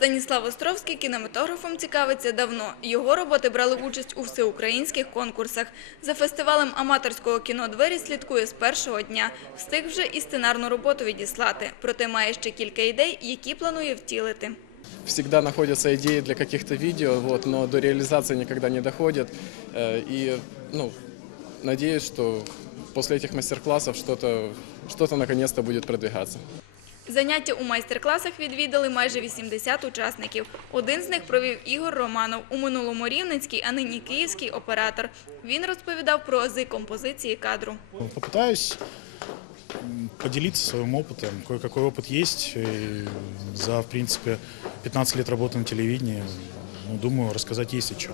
Станіслав Островський кінематографом цікавиться давно. Його роботи брали участь у всеукраїнських конкурсах. За фестивалем аматорського кіно «Двері» слідкує з першого дня. Встиг вже і сценарну роботу відіслати. Проте має ще кілька ідей, які планує втілити. Всегда находятся идеи для каких-то видео, вот, но до реализации никогда не доходят. И ну, надеюсь, что после этих мастер-классов что-то что наконец-то будет продвигаться. Заняття у майстер-класах відвідали майже 80 учасників. Один з них провів Ігор Романов, у минулому рівненський, а нині київський оператор. Він розповідав про ази композиції кадру. Попытаюсь м, поделиться своим опытом. Кое-какой опыт есть. И за, в принципе, 15 лет работы на телевидении, ну, думаю, рассказать есть о чем.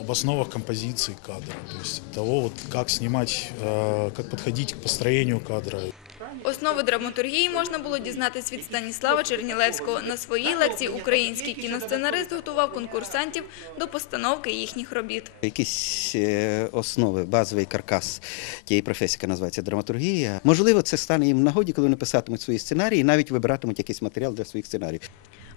Об основах композиции кадра, то есть того, вот, как снимать, э, как подходить к построению кадра. Основи драматургії можна було дізнатись від Станіслава Чернілевського. На своїй лекції український кіносценарист готував конкурсантів до постановки їхніх робіт. Якісь е, основи, базовий каркас тієї професії, яка називається драматургія. Можливо, це стане їм нагоді, коли вони писатимуть свої сценарії, і навіть вибиратимуть якийсь матеріал для своїх сценаріїв.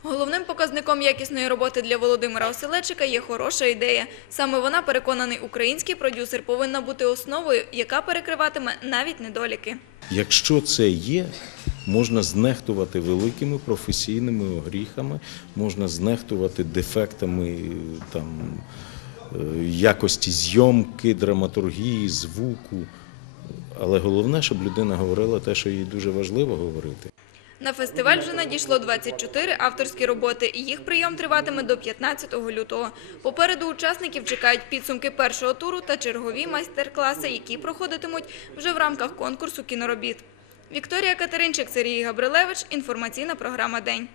Головним показником якісної роботи для Володимира Оселечика є хороша ідея. Саме вона, переконаний український продюсер, повинна бути основою, яка перекриватиме навіть недоліки. Якщо це є, можна знехтувати великими професійними гріхами, можна знехтувати дефектами там, е, якості зйомки, драматургії, звуку. Але головне, щоб людина говорила те, що їй дуже важливо говорити. На фестиваль вже надійшло 24 авторські роботи. Їх прийом триватиме до 15 лютого. Попереду учасників чекають підсумки першого туру та чергові майстер-класи, які проходитимуть вже в рамках конкурсу кіноробіт. Вікторія Катеринчик, Сергій Габрилевич. Інформаційна програма «День».